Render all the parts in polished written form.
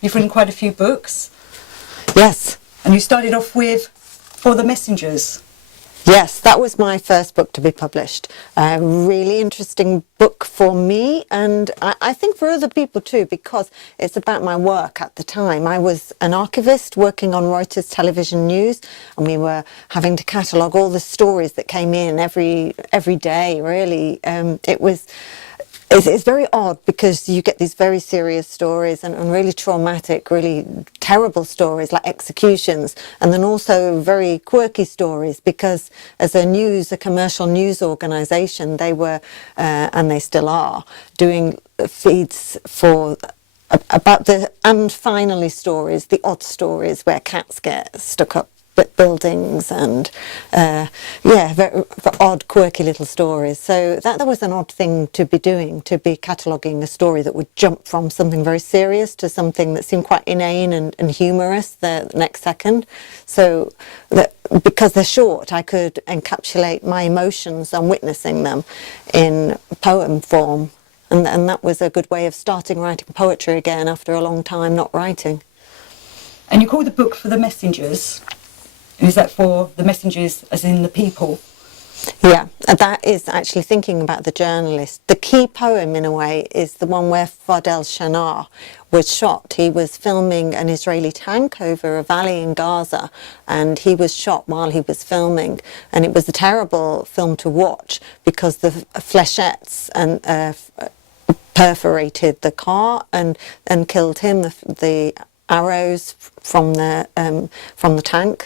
You've written quite a few books. Yes. And you started off with For the Messengers. Yes, that was my first book to be published. A really interesting book for me, and I think for other people too, because it's about my work at the time. I was an archivist working on Reuters television news, and we were having to catalogue all the stories that came in every day, really. It's very odd because you get these very serious stories and really traumatic, really terrible stories like executions, and then also very quirky stories because as a commercial news organisation, they were, and they still are, doing feeds for about the and finally stories, the odd stories where cats get stuck up buildings and very odd, quirky little stories. So that was an odd thing to be doing, to be cataloguing a story that would jump from something very serious to something that seemed quite inane and humorous the next second. So that because they're short, I could encapsulate my emotions on witnessing them in poem form, and that was a good way of starting writing poetry again after a long time not writing. And you call the book For the Messengers. Is that for the messengers as in the people? Yeah, that is actually thinking about the journalist. The key poem, in a way, is the one where Fadel Shanar was shot. He was filming an Israeli tank over a valley in Gaza, and he was shot while he was filming. And it was a terrible film to watch because the flechettes perforated the car and killed him. The arrows from the tank.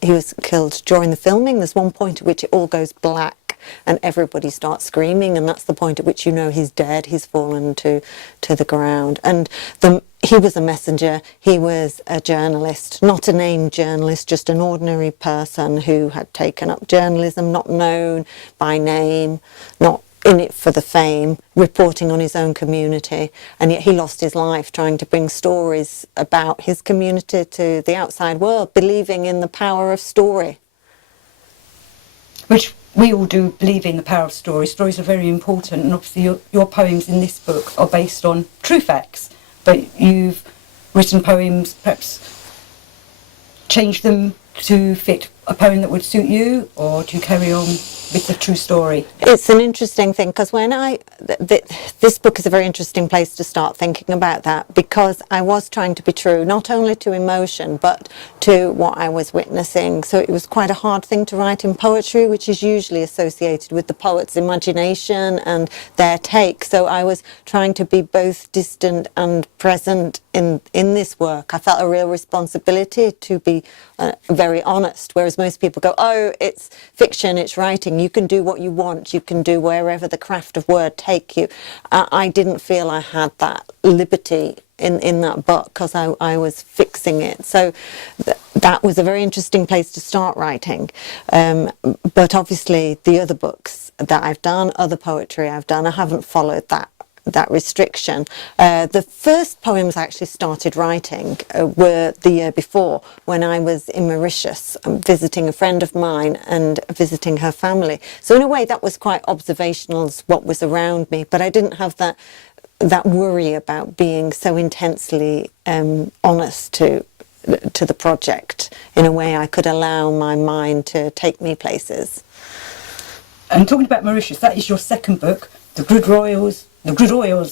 He was killed during the filming. There's one point at which it all goes black and everybody starts screaming, and that's the point at which you know he's dead. He's fallen to the ground. And he was a messenger. He was a journalist, not a named journalist, just an ordinary person who had taken up journalism, not known by name, not in it for the fame, reporting on his own community, and yet he lost his life trying to bring stories about his community to the outside world, believing in the power of story. Which we all do believe in, the power of story. Stories are very important, and obviously your poems in this book are based on true facts, but you've written poems, perhaps changed them to fit a poem that would suit you, or do you carry on with the true story? It's an interesting thing because this book is a very interesting place to start thinking about that, because I was trying to be true not only to emotion but to what I was witnessing. So it was quite a hard thing to write in poetry, which is usually associated with the poet's imagination and their take. So I was trying to be both distant and present in this work. I felt a real responsibility to be very honest, whereas most people go, oh, it's fiction, it's writing, you can do what you want, you can do wherever the craft of word take you. I didn't feel I had that liberty in that book because I was fixing it. So that was a very interesting place to start writing. But obviously the other books that I've done, other poetry I've done, I haven't followed that restriction. The first poems I actually started writing were the year before, when I was in Mauritius visiting a friend of mine and visiting her family. So in a way that was quite observational as what was around me, but I didn't have that worry about being so intensely honest to the project. In a way I could allow my mind to take me places. And talking about Mauritius, that is your second book, The Good Oils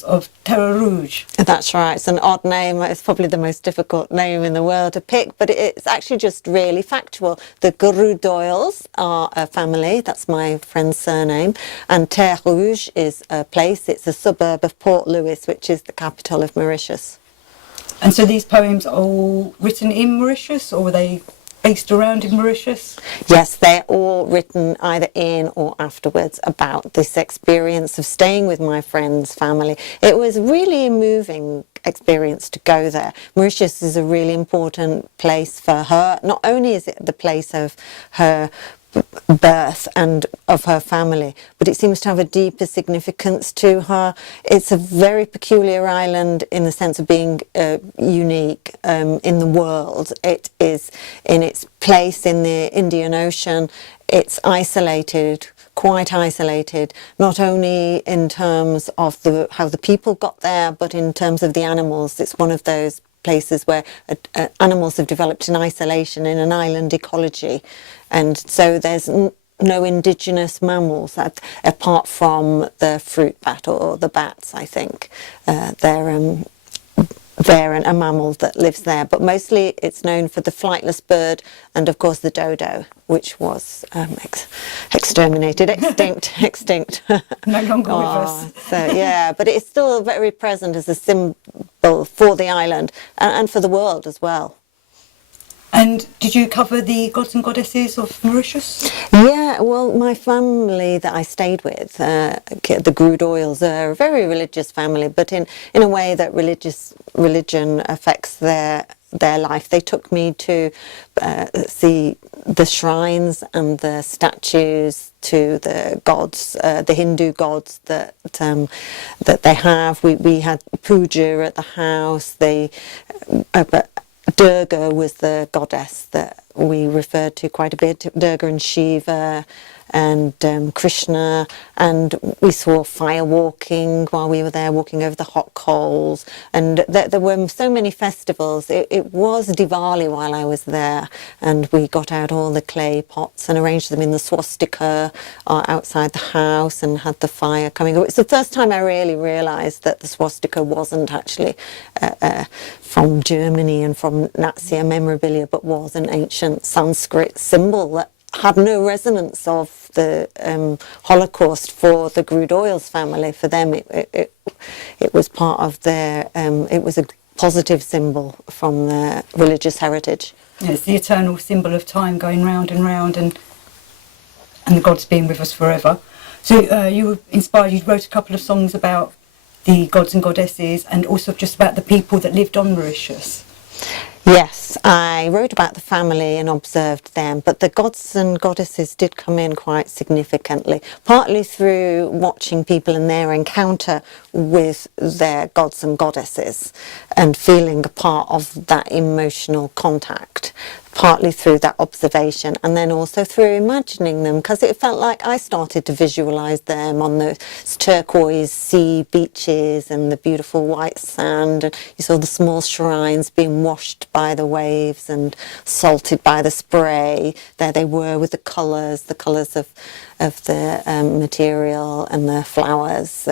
of Terre Rouge. That's right. It's an odd name. It's probably the most difficult name in the world to pick, but it's actually just really factual. The Good Oils are a family. That's my friend's surname. And Terre Rouge is a place. It's a suburb of Port Louis, which is the capital of Mauritius. And so these poems are all written in Mauritius, or were they based around in Mauritius? Yes, they're all written either in or afterwards about this experience of staying with my friend's family. It was really a moving experience to go there. Mauritius is a really important place for her. Not only is it the place of her birth and of her family, but it seems to have a deeper significance to her. It's a very peculiar island in the sense of being unique in the world. It is in its place in the Indian Ocean. it's isolated, quite isolated, not only in terms of how the people got there, but in terms of the animals. It's one of those places where animals have developed in isolation in an island ecology, and so there's no indigenous mammals apart from the fruit bat or the bats. I think they're a mammal that lives there, but mostly it's known for the flightless bird and of course the dodo, which was exterminated, extinct. No longer with us. So yeah, but it's still very present as a symbol for the island and for the world as well. And did you cover the gods and goddesses of Mauritius? Yeah, well, my family that I stayed with, the Grudoyles, are a very religious family, but in a way that religion affects their life. They took me to see the shrines and the statues to the gods, the Hindu gods that they have. We had puja at the house. But Durga was the goddess that we referred to quite a bit, Durga and Shiva and Krishna, and we saw fire walking while we were there, walking over the hot coals, and there were so many festivals. It was Diwali while I was there, and we got out all the clay pots and arranged them in the swastika outside the house and had the fire coming. It's the first time I really realised that the swastika wasn't actually from Germany and from Nazi memorabilia, but was an ancient Sanskrit symbol that had no resonance of the Holocaust for the Grudoyles family. For them, it was part of their. It was a positive symbol from their religious heritage. Yeah, it's the eternal symbol of time going round and round, and the gods being with us forever. So you were inspired. You wrote a couple of songs about the gods and goddesses, and also just about the people that lived on Mauritius. Yes, I wrote about the family and observed them, but the gods and goddesses did come in quite significantly, partly through watching people in their encounter with their gods and goddesses and feeling a part of that emotional contact, partly through that observation, and then also through imagining them, because it felt like I started to visualise them on those turquoise sea beaches and the beautiful white sand, and you saw the small shrines being washed by the waves and salted by the spray. There they were with the colours of the material and the flowers.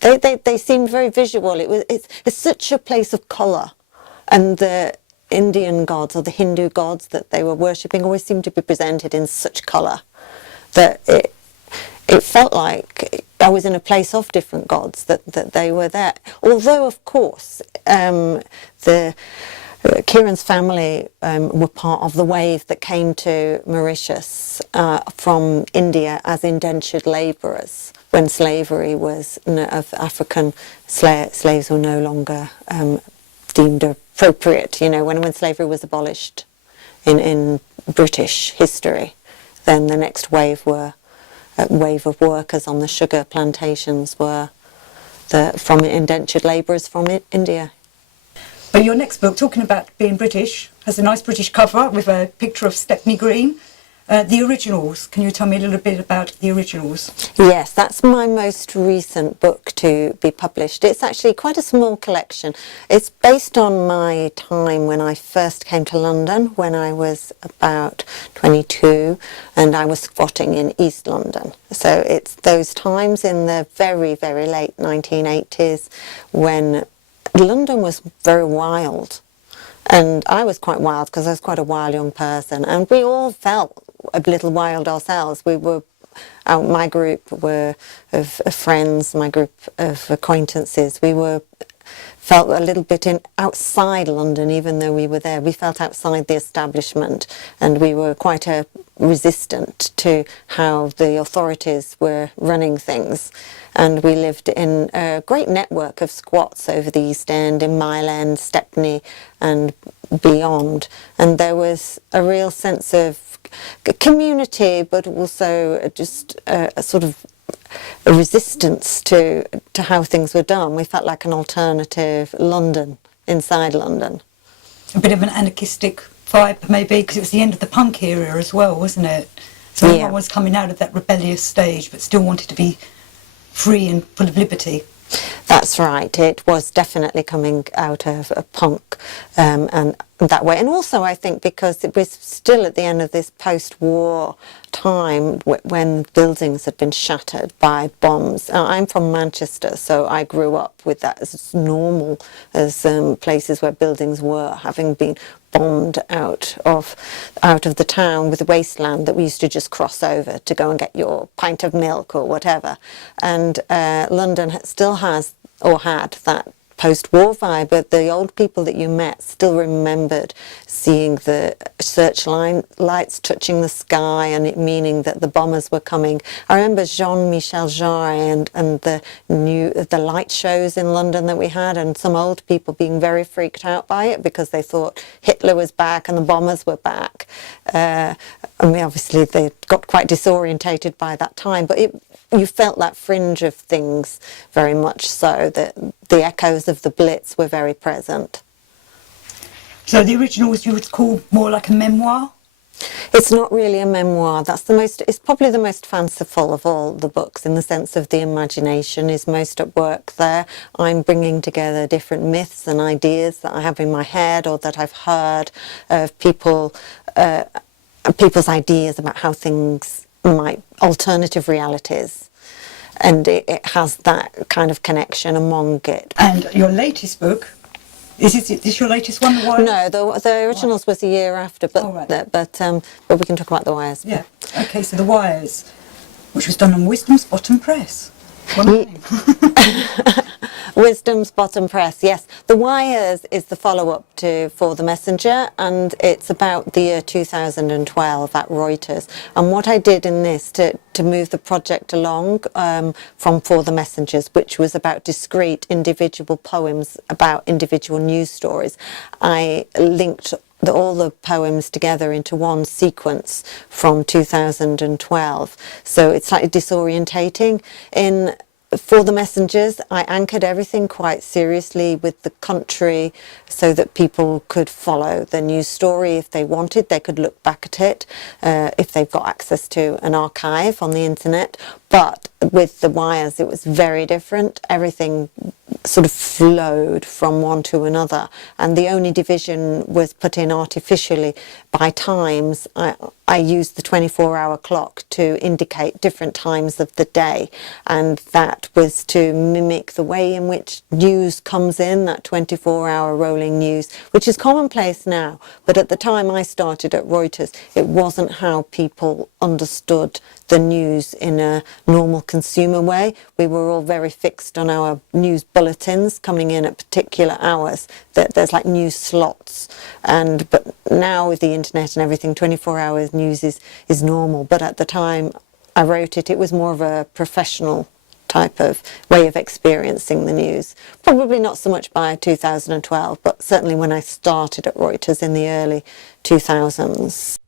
They seemed very visual. It's such a place of colour, and the Indian gods or the Hindu gods that they were worshipping always seemed to be presented in such colour that it felt like I was in a place of different gods, that they were there. Although, of course, Kieran's family were part of the wave that came to Mauritius from India as indentured labourers when slavery was of African slaves were no longer deemed appropriate. You know, when slavery was abolished in British history, then the next wave of workers on the sugar plantations were from indentured labourers from India. But your next book, talking about being British, has a nice British cover with a picture of Stepney Green. The Originals, can you tell me a little bit about The Originals? Yes, that's my most recent book to be published. It's actually quite a small collection. It's based on my time when I first came to London, when I was about 22, and I was squatting in East London. So it's those times in the very, very late 1980s when London was very wild. And I was quite wild because I was quite a wild young person, and we all felt a little wild ourselves. We were, my group were of friends, my group of acquaintances. We felt a little bit outside London, even though we were there. We felt outside the establishment, and we were quite resistant to how the authorities were running things. And we lived in a great network of squats over the East End, in Mile End, Stepney and beyond. And there was a real sense of community, but also just a sort of a resistance to how things were done. We felt like an alternative London, inside London. A bit of an anarchistic vibe maybe, because it was the end of the punk era as well, wasn't it? So Yeah. everyone was coming out of that rebellious stage, but still wanted to be free and full of liberty. That's right. It was definitely coming out of a punk and that way. And also, I think, because it was still at the end of this post-war time when buildings had been shattered by bombs. I'm from Manchester, so I grew up with that as normal as places where buildings were having been bombed out of the town with the wasteland that we used to just cross over to go and get your pint of milk or whatever. And London still has or had that post-war vibe, but the old people that you met still remembered seeing the searchlights touching the sky and it meaning that the bombers were coming. I remember Jean-Michel Jarre and the light shows in London that we had, and some old people being very freaked out by it because they thought Hitler was back and the bombers were back. I mean, obviously they got quite disorientated by that time, but you felt that fringe of things very much so, that the echoes of the Blitz were very present. So the original was, you would call, more like a memoir? It's not really a memoir. It's probably the most fanciful of all the books, in the sense of the imagination is most at work there. I'm bringing together different myths and ideas that I have in my head or that I've heard of people's ideas about how things might, alternative realities. And it has that kind of connection among it. And your latest book, is this your latest one, The Wires? No, the originals was a year after, but but we can talk about The Wires. Yeah. Okay, so The Wires, which was done on Wisdom's Bottom Press. What a name. Wisdom's Bottom Press, yes. The Wires is the follow-up to For the Messenger, and it's about the year 2012 at Reuters. And what I did in this to move the project along from For the Messengers, which was about discrete individual poems about individual news stories, I linked all the poems together into one sequence from 2012. So it's slightly disorientating. For the Messengers, I anchored everything quite seriously with the country so that people could follow the news story if they wanted. They could look back at it if they've got access to an archive on the internet. But with The Wires, it was very different. Everything sort of flowed from one to another, and the only division was put in artificially by times. I used the 24-hour clock to indicate different times of the day, and that was to mimic the way in which news comes in, that 24-hour rolling news, which is commonplace now, but at the time I started at Reuters, it wasn't how people understood the news in a normal consumer way. We were all very fixed on our news bulletins coming in at particular hours. There's like news slots, but now with the internet and everything, 24 hours news is normal. But at the time I wrote it, it was more of a professional type of way of experiencing the news. Probably not so much by 2012, but certainly when I started at Reuters in the early 2000s.